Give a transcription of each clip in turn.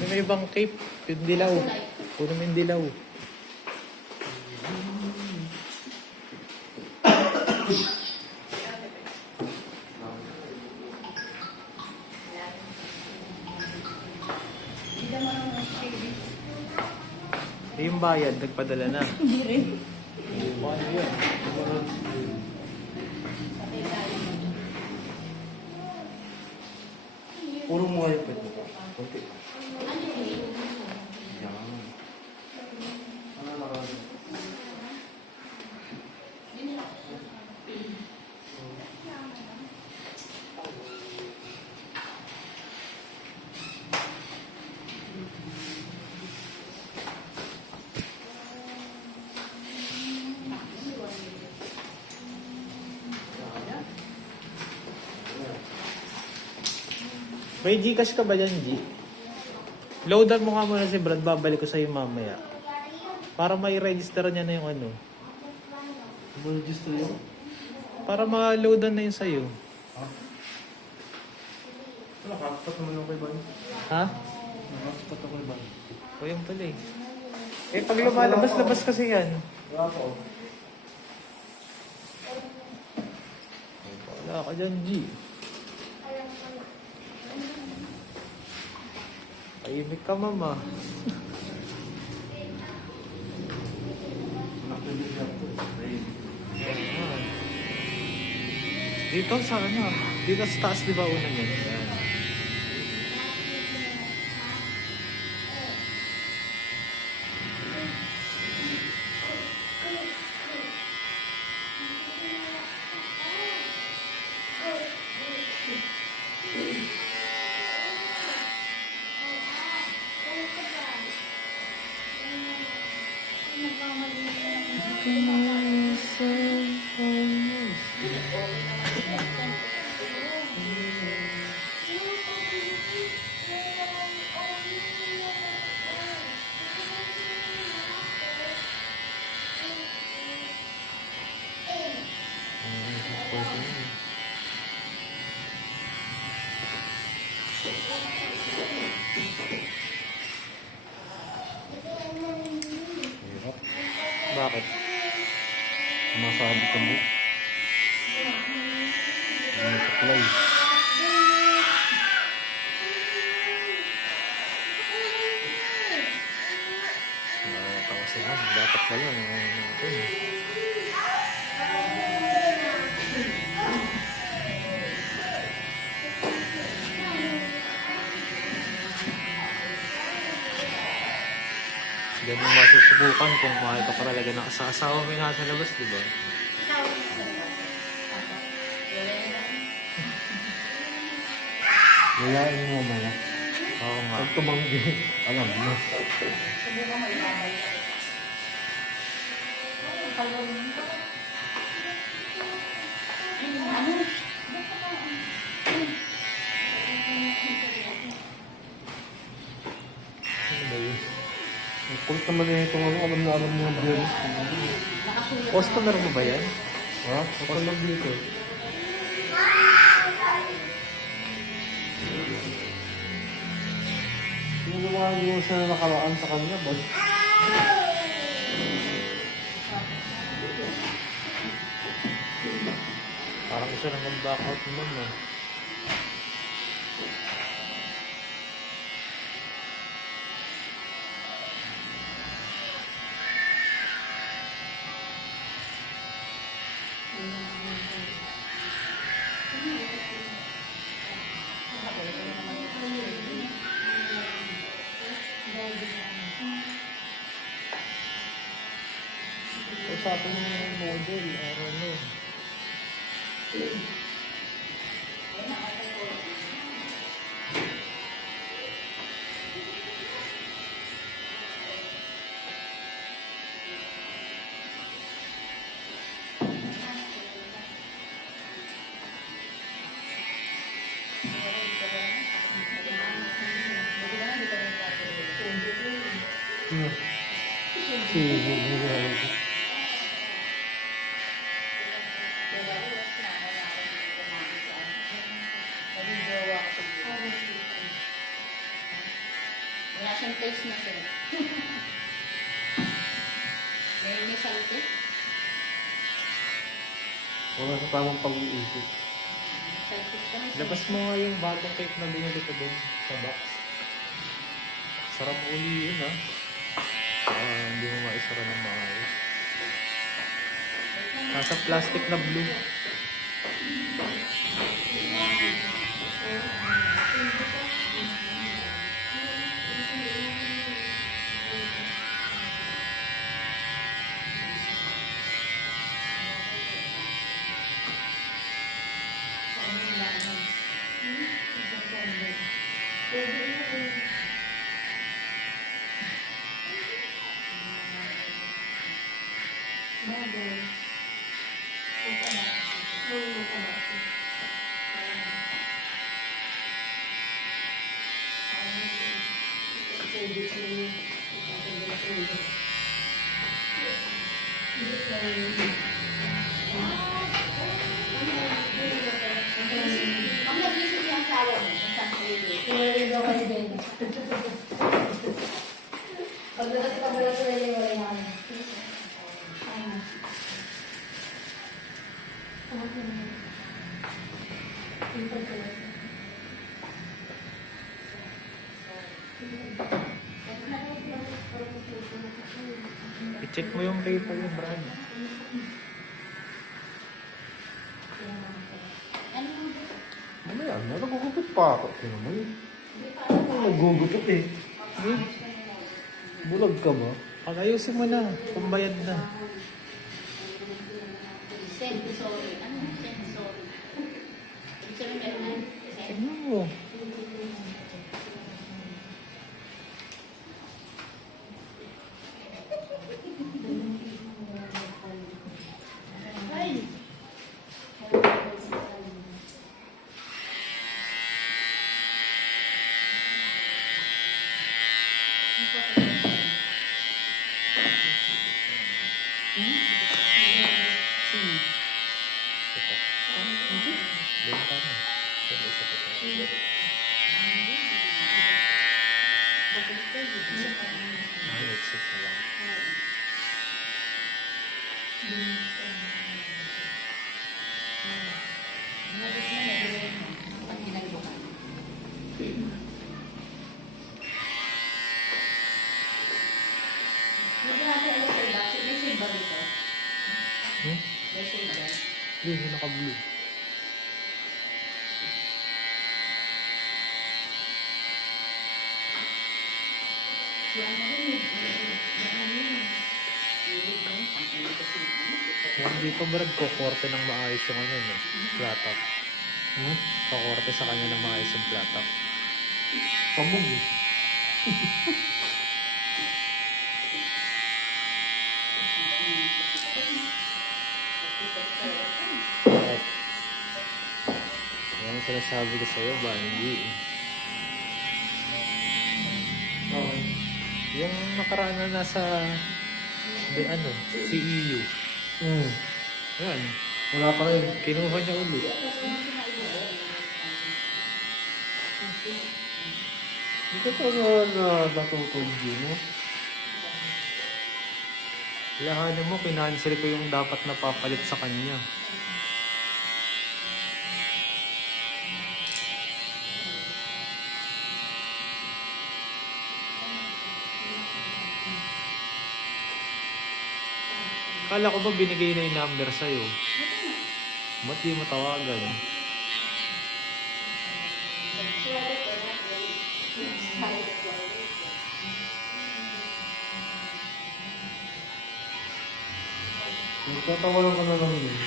Kunin mo yung ibang cape. Yung dilaw. Kunin mo yung dilaw. Yung bayad, nagpadala na. Hindi rin. Paano yan? Puro mo kayo pwede. Okay. Yan. Ano nakalagay? May Gcash ka ba dyan, G? Loadan mo nga muna si Brad, babalik ko sa'yo mamaya. Para may register niya na yung ano. Register yun? Para ma-loadan na yun sa'yo. Ha? Wala, kakapat naman ako kay Ban. Ha? Nakapat ako kay Ban. O yung pala eh. Eh pag lumalabas-labas kasi yan. Wala ako. Wala ka dyan, G. Tahimik ka, mama. Dito sa ano? Dito sa taas, di ba una yan? Yan. Bakit? Masabi ka mo. Ano sa play? Nakakatawa sila. Dapat pala. Ganun mo masusubukan kung mahal ka pa talaga na sa asawa mo yung nasa labas, di ba? Yayain mo maya. Oo nga. Pag tumanggi, alam mo. Subukan mo ibabay. Ano? Ano ba yun? Ang kulit naman na itong ano, alam na alam mo ang bilis. Nakasulat. Customer mo ba yan? Ha? Kapag dito. Yung naman yung sa nakaraan sa kanya, boss. Parang isa na mag-back out naman, no? Usapan mo yung model, ano. Sanitize na sir. May salty. Wala sa tamang pag-iisip. Salty kami. Labas mo nga yung bagong cake na binili ko doon sa box. Sarap uli yun, ha? Hindi mo maisara ng maayos. Nasa plastic na blue. Ang nag-isip yung asawa mo, yung sanitize. Pagdating ka pala sa rin wala namin. I-check mo yung paper yung brand. Mamaya na, nagugupit pa ako. Kaya naman eh. Ano nagugupit eh? Bulag ka ba? Pag-ayusin mo na, kumbayad na. Sensory. Ano yung sensory? Ibig sabihin meron na. Tignan mo. Ay! Ito. Benta mo. Yung isa pa ito. Exit na lang. Pag ginagbukan. Hindi natin alam sir, bakit may shade ba dito? May shade ba? Yung naka-blue. Yan na rin. Yan na rin. Kung dito, Brad, kukorte ng maayos yung ano, no? Flat top. Kukorte sa kanya ng maayos yung flat top. Sabog eh. Bakit? Yan ang sinasabi ko sa'yo, Banji. Okay. Yung nakaraan na nasa, CEU. Yan, Wala pa rin. kinuha niya ulit. Hindi ka talaga natutulog mo. Lahanin mo, kinancel ko yung dapat na papalit sa kanya. Kala ko ba binigay na yung number sa'yo? Ba't di mo tawagan? Nagtatawalan ka na lang yun.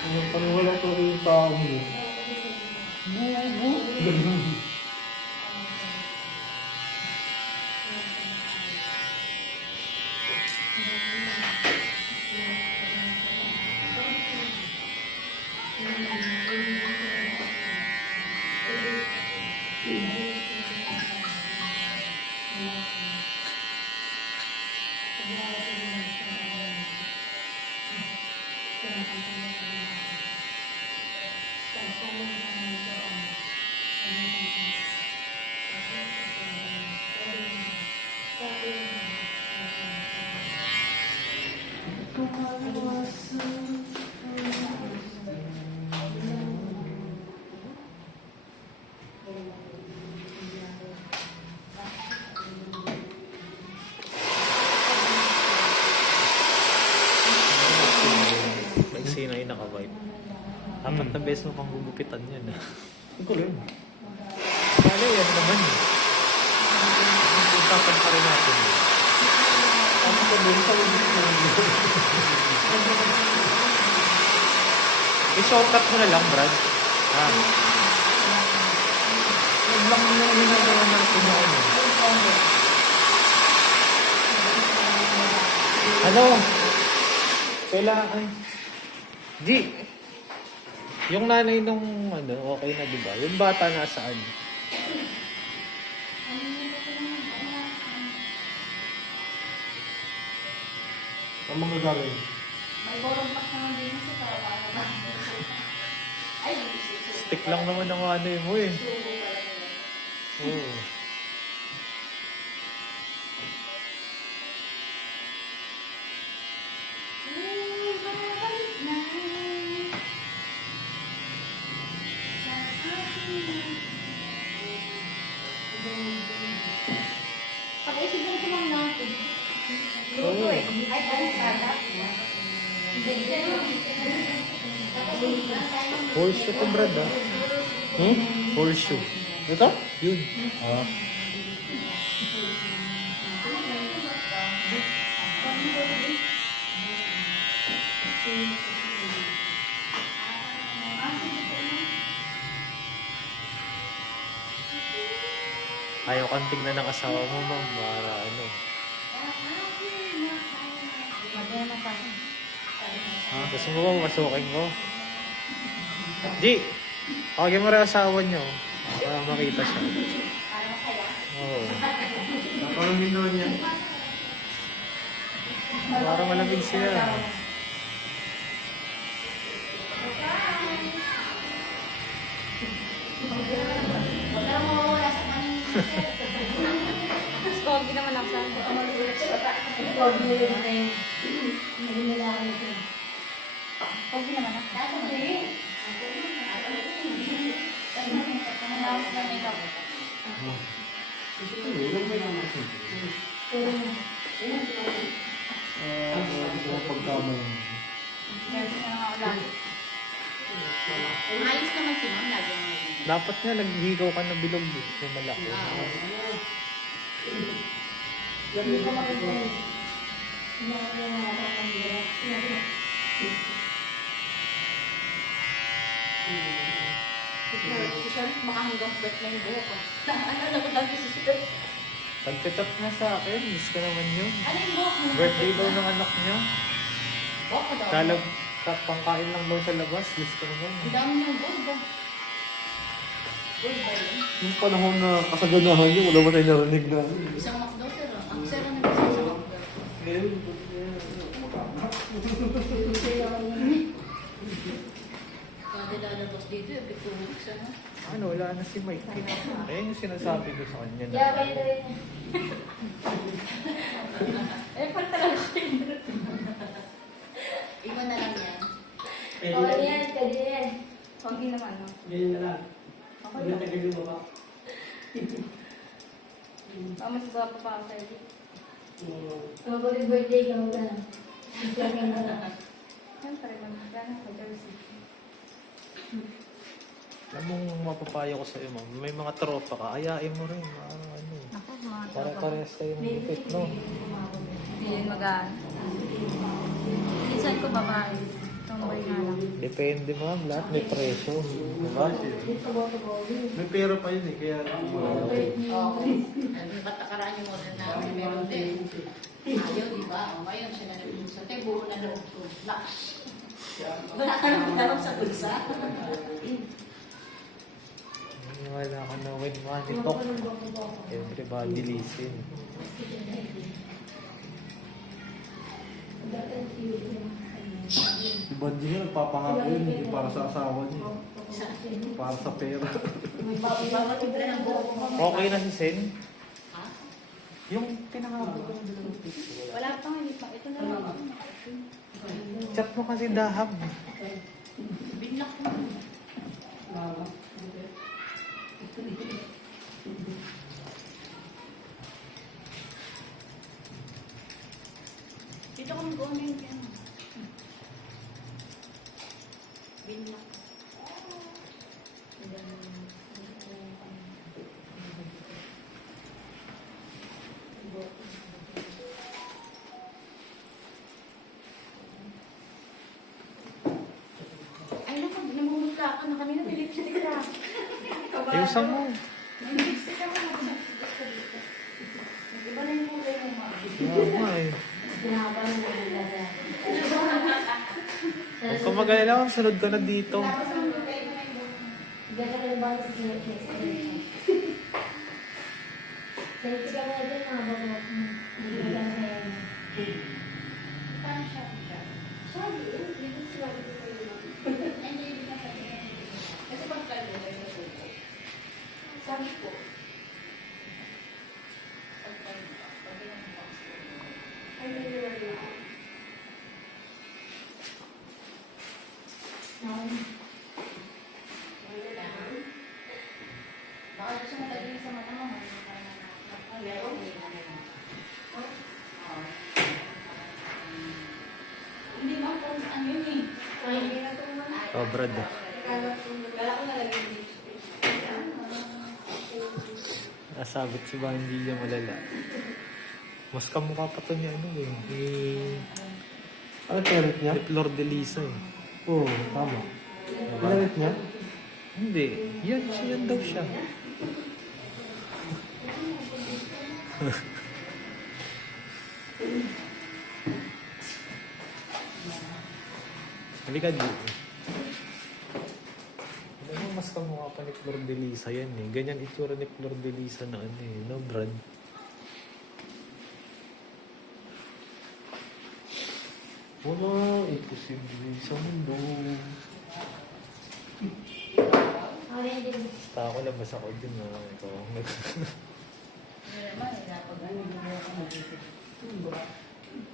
Ang paniwala ko yung tao mo. Ganun. Apat na beses mo pang gugupitan yan. Ang galing. Kaya yan naman eh. Usapan pa rin natin. Ang galing sa I-shortcut mo na lang, Brad. Ah. Yun lang yung ginagawa natin na ano. Ano? Kailangan. G! Yung nanay nung ano, okay na diba? Yung bata nasaan? Ang mga galing. May borong pack naman din sa para Ay, Stick lang naman ang ano mo eh. Oo. Pag-isip mo ko lang natin. Oo. Ay, ay, bata. Horseshoe to, Brad ah. Hmm? Horseshoe. Ito? Yun. Ah. Ayaw kang tignan ng asawa mo, ma'am. Para ano. Gusto mo ba masukin ko? G! Kagyan mo rin asawa niyo. Para makita siya. Oo. Parang ginawa niya. Para malamig siya. Wala mo, wala sa kanin. Pogi naman ako sa Pogi nila ako nito. Pogi naman ako. Nanawag na makeup. Ilang ba naman ito? Pagkamay. Meron na nga ako lagi. Ayos naman si Ma'am, lagi mo. Dapat nga naghigaw ka na bilog. Yung malaki. Hindi ko makita yun. Hindi ko Si Sharif baka hanggang bet na yung buhok ko. Ano ko lagi si Sharif? Pagkatap na sa akin. Miss ko naman yun. Ano yung buhok mo? Birthday daw ng anak niya. Buhok ko daw. Kalag pangkain lang daw sa labas. Miss ko naman. Ang dami ng gold ah. Gold ba yun? Yung panahon na kasaganahan niyo, wala ba tayo narinig na? Isang McDo sir ah. Ang sir ang nag-isa sa McDo. Kada lalabas dito, every 2 weeks ano? Ano, wala na si Mike. Ayun yung sinasabi ko sa kanya. Kaya kayo na rin. Eh, pag talaga ko yun. Iwan na lang yan. Pwede yan, pwede yan. Pogi naman no? Ganyan na lang. Okay Hindi lang. tagal yung baba. Masasarap pa ako sa'yo. Kapag birthday ka mo na. Bigyan ka na. Siyempre, magkano ko jersey. Alam mong mapapayo ko sa'yo, ma'am. May mga tropa ka. Ayain mo rin. Ano. Ako, mga Para parehas kayong gupit, no? Hindi yun magaan. Minsan ko babae. Tomboy nga lang. Depende, ma'am. Lahat may presyo. Diba? May pera pa yun eh, kaya... Oo. Ba't nakaraan yung model na meron din? Ayaw, di ba? O ngayon, siya na naging sa buo na loob ko. Lax. Wala ka nang pinarap sa bulsa. Wala ka na win money talk. Everybody listen. Si Banji nga nagpapangako yun, hindi para sa asawa niya. Para sa pera. Babalik na ng buo ko. Okay na si Sen? Ha? Yung pinangako ko ng dalawang piso. Wala pa nga, hindi pa. Ito na lang. Chat mo kasi dahab. Binlock ko. Dito ko mag-online yan. Binlock. Ay, naku, namumulog ka ako na kanina. May lipstick ka. Ayusan mo. May lipstick ka. Iba na yung kulay mo, ma. Oo nga eh. Pinahaba na naman talaga. Huwag ka mag-alala, sunod ka na dito. Tapos ang kulay mo na yung Ganda ka na ba sa next Selfie ka na dyan, mga bago. Hindi ka lang na yan. paano siya? Sorry, dito sila dito sa iyo. Ay, hindi na sa kasi pagkalo kayo na suko. Sabi ko, pagkalo ka, pagkalo mo box ko. Ay, hindi na lang. Baka gusto mo lagyan sa mata mo. Meron. Hindi ba kung ano yun eh? Ay, hindi na ito man. Oh, Brad. Kala ko nalagyan dito. Nasabit si ba hindi niya malala. Mas kamukha pa to niya ano eh. Ni Ano parent niya? Flor de Lisa eh. Oo, tama. Parent niya? Hindi. Yan daw siya. Halika dito. Alam mo, mas kamukha pa ni Flor de Lisa yan eh. Ganyan itsura ni Flor de Lisa na ano eh. No, Brad? Wala, imposible sa mundo. Ay, hindi. Basta ako labas ako dun na ito.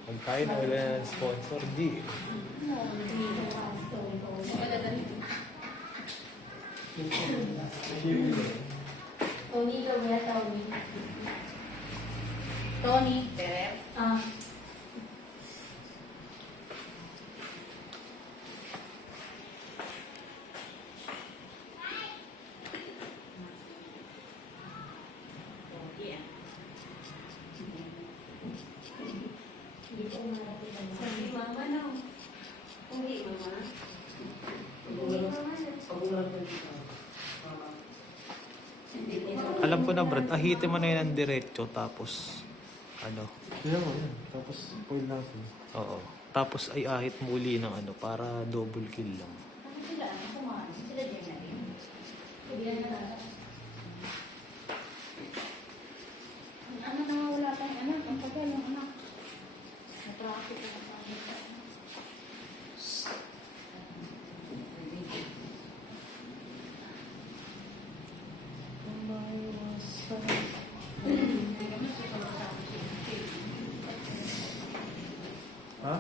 Pag tayo na wala ng sponsor, di. Tony, gawin na Tony. Tony, Terep. Ah. Hindi ko marating. Sabi, mama no. Hindi, mama. Alam ko na, Brad. Ahitin mo na yun ang diretso. Tapos, ano, Kaya mo yan. Tapos, foil natin. oo. Tapos ay ahit mo uli ng ano, para double kill lang. Ano sila? Ano kumain? Sila din na rin. Hindi na lang. Ano na nga wala tayong anak? Ang tagal yung anak. Natraffic na sa amin. Ha?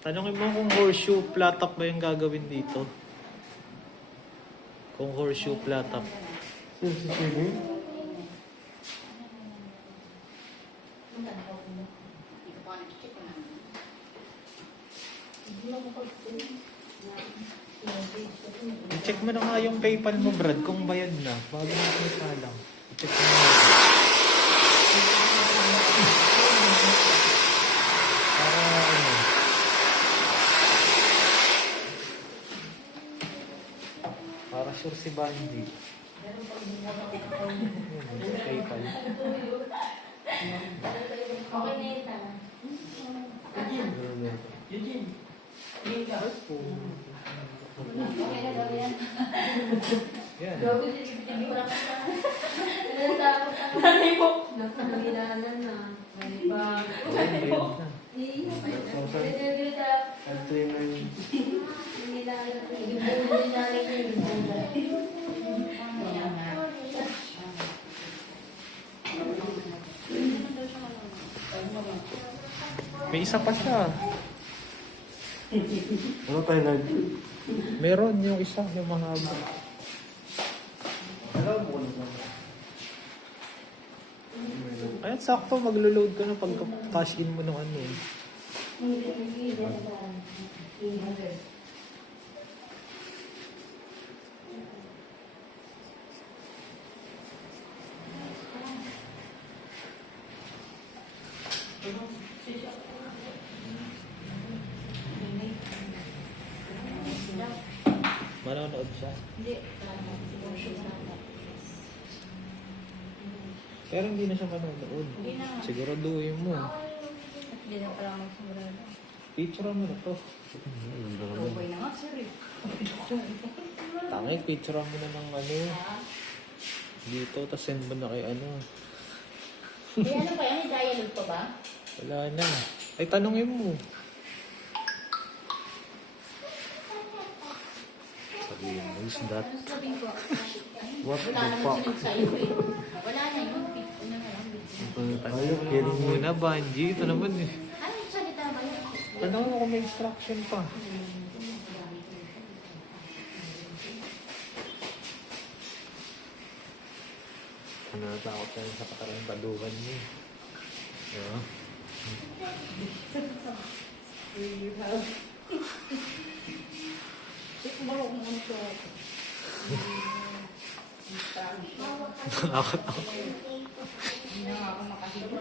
Tanungin mo kung horseshoe flat top ba yung gagawin dito. Kung horseshoe flat top. Sino si Sige? Hindi ko pa nag-check na. I-check mo na nga yung PayPal mo, Brad, kung bayad na. Bago natin isalang. I-check mo na. Para ano. Para sure si Bandy. Yun, sa PayPal. Okay na yun, tama. Okay na daw yan. Yan. Gago din, hindi ko lang natatakot ang nanay mo. Nasa nangilanan na. May bag. Bayad na. I'll try my... Nangilanan. Yung bulo ni nanay ko yung bulo. May isa pa siya. Ano tayo nag... Meron yung isa, yung mahaba. Alam mo kung ano. Kaya sakto, maglo-load ka na pag cash in mo ng ano eh. Hindi, hindi. Manonood siya. Hindi, siguro siya na. Pero hindi na siya manonood. Hindi na. Siguraduhin mo. Hindi na pala ako magsimula. Picture mo na to. Okay na nga, sir. Tangay, picture mo na ng ano. Dito, tapos send mo na kay ano. Eh, ano pa yan? May dialogue pa ba? Wala na. Ay, tanungin mo. Sabihin mo, is that? Ano sabihin ko? What Wala the naman fuck? sinag sa'yo eh. Wala na yun. Ano na lang. Ayaw, kidding me. Muna, Banji. Ito naman eh. Ano yung salita ba yun? Tanong mo kung may instruction pa. Ano, takot tayo sa katarang baduhan mo. Diba? Marok mo ito. Takot ako. Hindi na nga ako makahigo.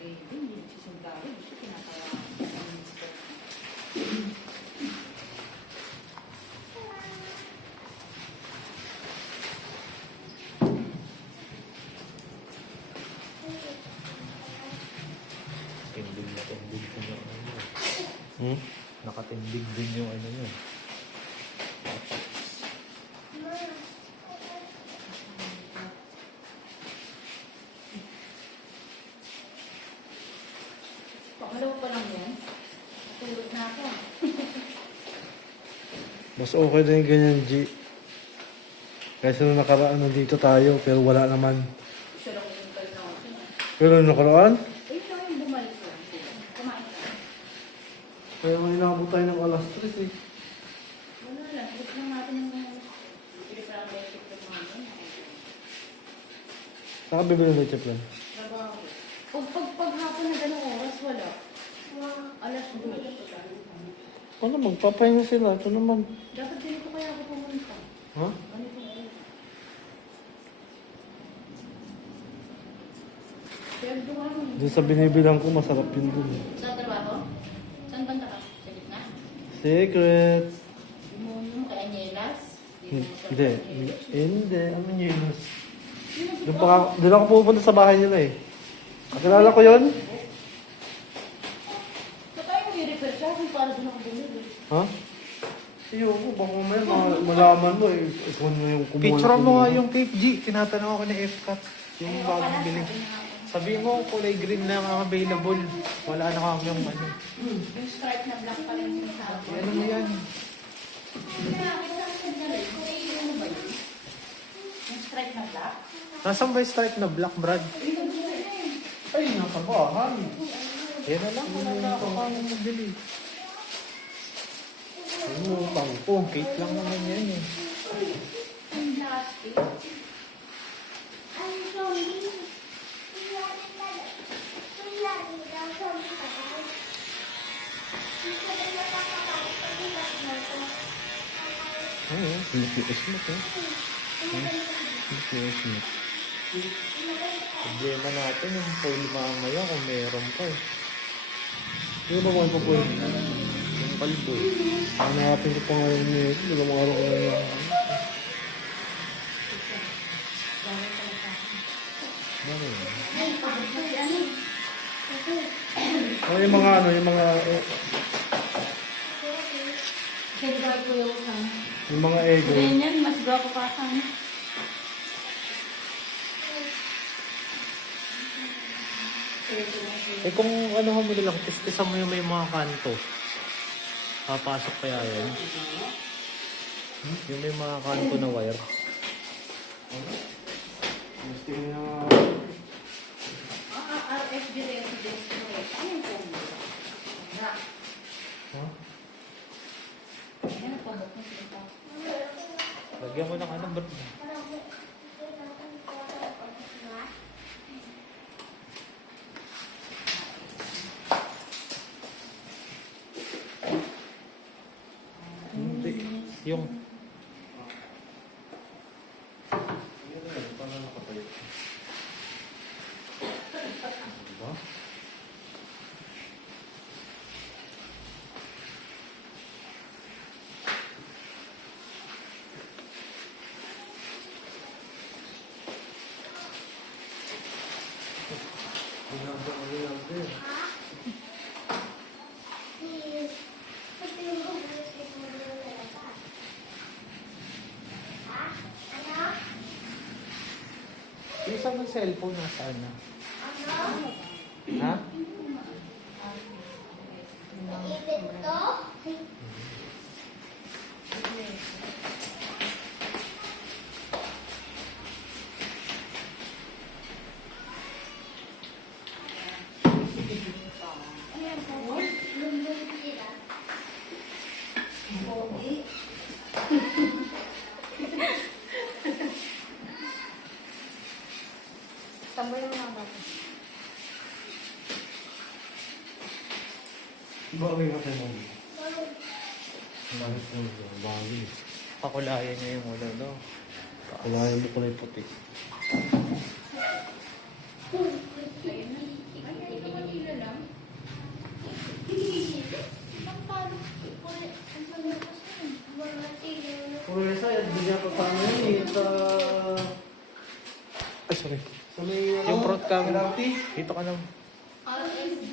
Hindi nagsisunggari. Gusto kinakalaan. Tindig na tindig din yung ano. Hmm? Nakatindig din yung ano yun. Pangalawa pa lang yan. Natulog na ako. Mas okay na yung ganyan, G. Kasi nung nakaraan nandito tayo, pero wala naman. Siya lang yung kayo natin. Pero nung nakaraan, Eh, ikaw yung bumalik lang. Kumain ka. kaya may nakabot tayo ng alas 3 eh. Wala lang. Trip lang natin yung mga... Trip lang tayo trip lang natin. Saka bibili ng leche plan. Trabaho. Pag hapon na ganong oras, wala. Alas 2. Ano, magpapahinga sila. Ito naman. Dapat ganito kaya ako pumunta. Ha? Ganito ko. Kaya doon ano. Doon sa binibilang ko, masarap yun dun. Sa trabaho? Saan banda ka? Sa gitna? Secret. Demonyo mo kay Anielas? Hindi. Hindi. Ano yun? Doon ako pupunta sa bahay nila eh. Kakilala ko yun? Ba't tayo mo i-refer siya kung para doon ako bumili? Ha? Ayoko, baka may malaman mo eh. Ikaw mo yung kumuha. Picture mo nga yung Cape G. Tinatanong ako ni F-Cut. Yung bagong bili. Sabi mo, kulay green lang ang available. Wala na kami yung ano. Yung stripe na black pa rin yung sinasabi. Ano mo yan? Kaya kita sa na rin. Kung ano ba yun? Yung stripe na black? Nasaan ba yung stripe na black, Brad? Ay, nasa bahay. Yan na lang. Wala na ako kang bili. Umutang ko. Cake lang naman yan eh. Yung plastic. Oo, likiis mo to. Likiis mo. Problema natin yung foil mamaya kung meron pa eh. Hindi ba mga papuin? Yung kalbo eh. Hanapin ko pa ngayon eh. Dalawang araw ko na. Ano yun? Oh, yung mga ano, yung mga Siyempre ko yung yung mga ego. ganyan, mas gwapo pa sa akin. Eh kung ano mo lang, tistisan mo yung may mga kanto. Papasok kaya yan? Yung may mga kanto na wire. Gusto niya. RFD residence ko rin. Ano yung phone mo? Na. Ha? Yan ang pabot niya sila. Lagyan ko ng ano, Brad. Yung, Paano nakatayo? Diba? yung sa mga cellphone nasaan na? Ha? Tambay mo na natin. Bagay ka kayo mo. Bakit mo? Bagay. Pakulayan niya yung ulo, no? Kulayan mo kulay puti. Kulay sa yan, bigyan ko pa ngayon eh. Ay, sorry. Sa may Yung front camera. LRT. Dito ka lang.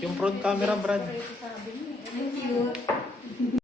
Yung front camera, Brad. Thank you.